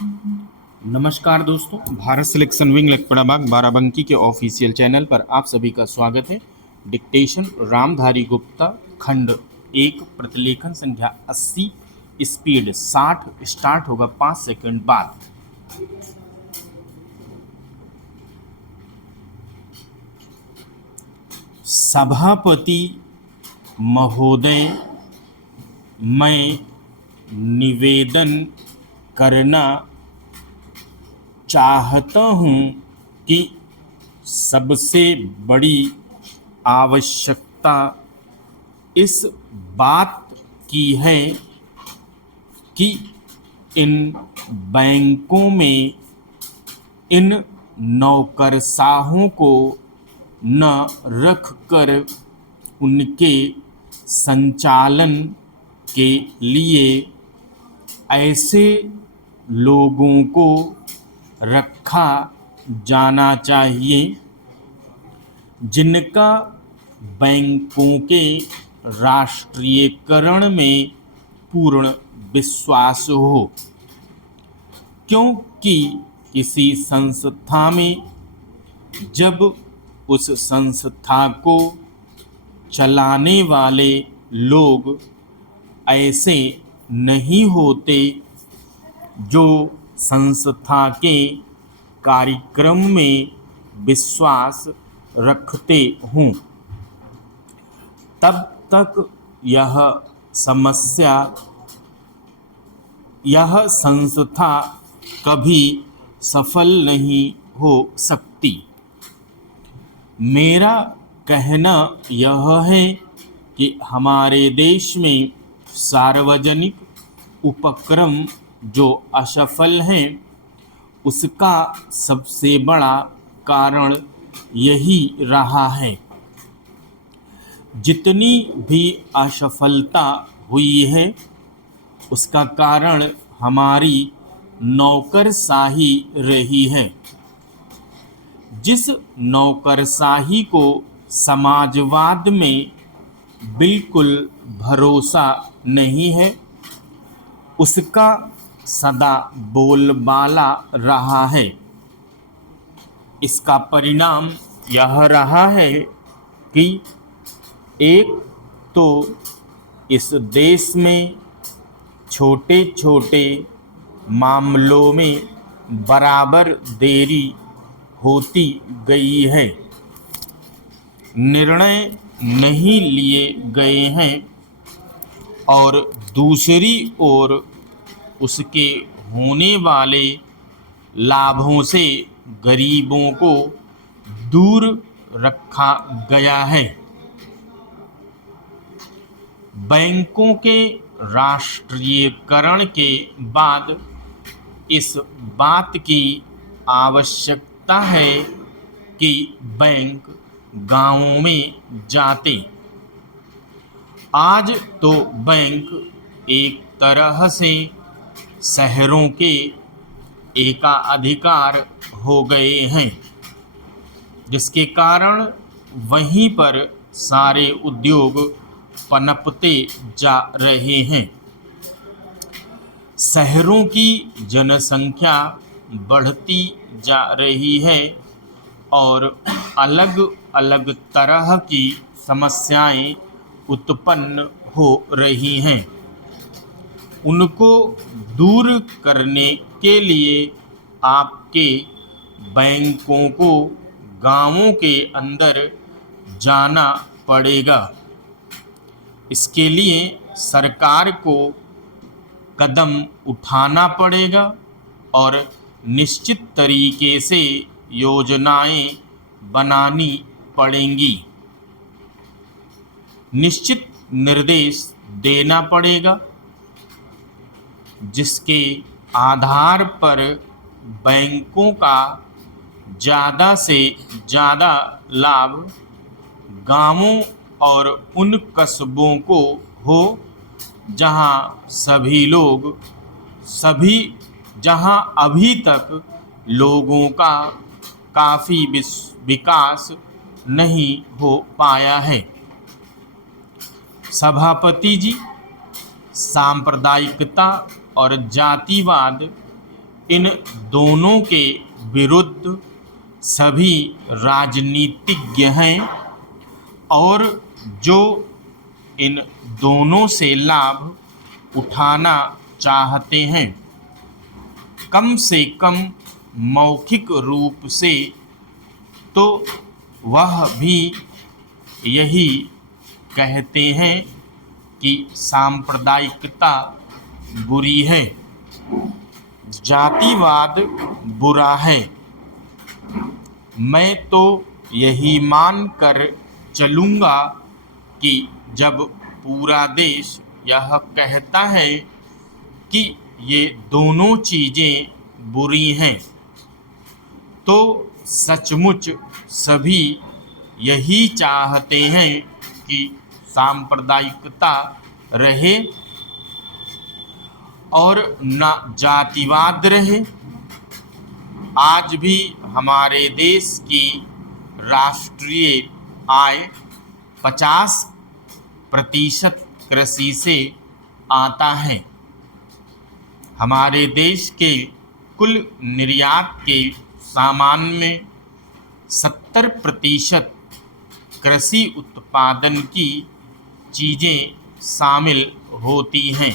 नमस्कार दोस्तों, Bharat selection wing लखपड़ा बाग बाराबंकी के ऑफिशियल चैनल पर आप सभी का स्वागत है। डिक्टेशन रामधारी गुप्ता, खंड 1, प्रतिलेखन संख्या 80, स्पीड 60, स्टार्ट होगा 5 सेकंड बाद। सभापति महोदय, मैं निवेदन करना चाहता हूँ कि सबसे बड़ी आवश्यकता इस बात की है कि इन बैंकों में इन नौकरशाहों को न रखकर उनके संचालन के लिए ऐसे लोगों को रखा जाना चाहिए जिनका बैंकों के राष्ट्रीयकरण में पूर्ण विश्वास हो, क्योंकि किसी संस्था में जब उस संस्था को चलाने वाले लोग ऐसे नहीं होते जो संस्था के कार्यक्रम में विश्वास रखते हों, तब तक यह संस्था कभी सफल नहीं हो सकती। मेरा कहना यह है कि हमारे देश में सार्वजनिक उपक्रम जो असफल हैं, उसका सबसे बड़ा कारण यही रहा है। जितनी भी असफलता हुई है, उसका कारण हमारी नौकरशाही रही है। जिस नौकरशाही को समाजवाद में बिल्कुल भरोसा नहीं है, उसका सदा बोलबाला रहा है। इसका परिणाम यह रहा है कि एक तो इस देश में छोटे छोटे मामलों में बराबर देरी होती गई है, निर्णय नहीं लिए गए हैं, और दूसरी ओर उसके होने वाले लाभों से गरीबों को दूर रखा गया है। बैंकों के राष्ट्रीयकरण के बाद इस बात की आवश्यकता है कि बैंक गांवों में जाते। आज तो बैंक एक तरह से शहरों के एकाधिकार हो गए हैं, जिसके कारण वहीं पर सारे उद्योग पनपते जा रहे हैं। शहरों की जनसंख्या बढ़ती जा रही है और अलग अलग तरह की समस्याएं उत्पन्न हो रही हैं। उनको दूर करने के लिए आपके बैंकों को गांवों के अंदर जाना पड़ेगा। इसके लिए सरकार को कदम उठाना पड़ेगा और निश्चित तरीके से योजनाएं बनानी पड़ेंगी। निश्चित निर्देश देना पड़ेगा जिसके आधार पर बैंकों का ज़्यादा से ज़्यादा लाभ गांवों और उन कस्बों को हो जहां अभी तक लोगों का काफ़ी विकास नहीं हो पाया है। सभापति जी, सांप्रदायिकता और जातिवाद इन दोनों के विरुद्ध सभी राजनीतिज्ञ हैं और जो इन दोनों से लाभ उठाना चाहते हैं, कम से कम मौखिक रूप से तो वह भी यही कहते हैं कि सांप्रदायिकता बुरी है, जातिवाद बुरा है। मैं तो यही मान कर चलूँगा कि जब पूरा देश यह कहता है कि ये दोनों चीज़ें बुरी हैं, तो सचमुच सभी यही चाहते हैं कि सांप्रदायिकता रहे और न जातिवाद रहे। आज भी हमारे देश की राष्ट्रीय आय 50% कृषि से आता है। हमारे देश के कुल निर्यात के सामान में 70% कृषि उत्पादन की चीज़ें शामिल होती हैं।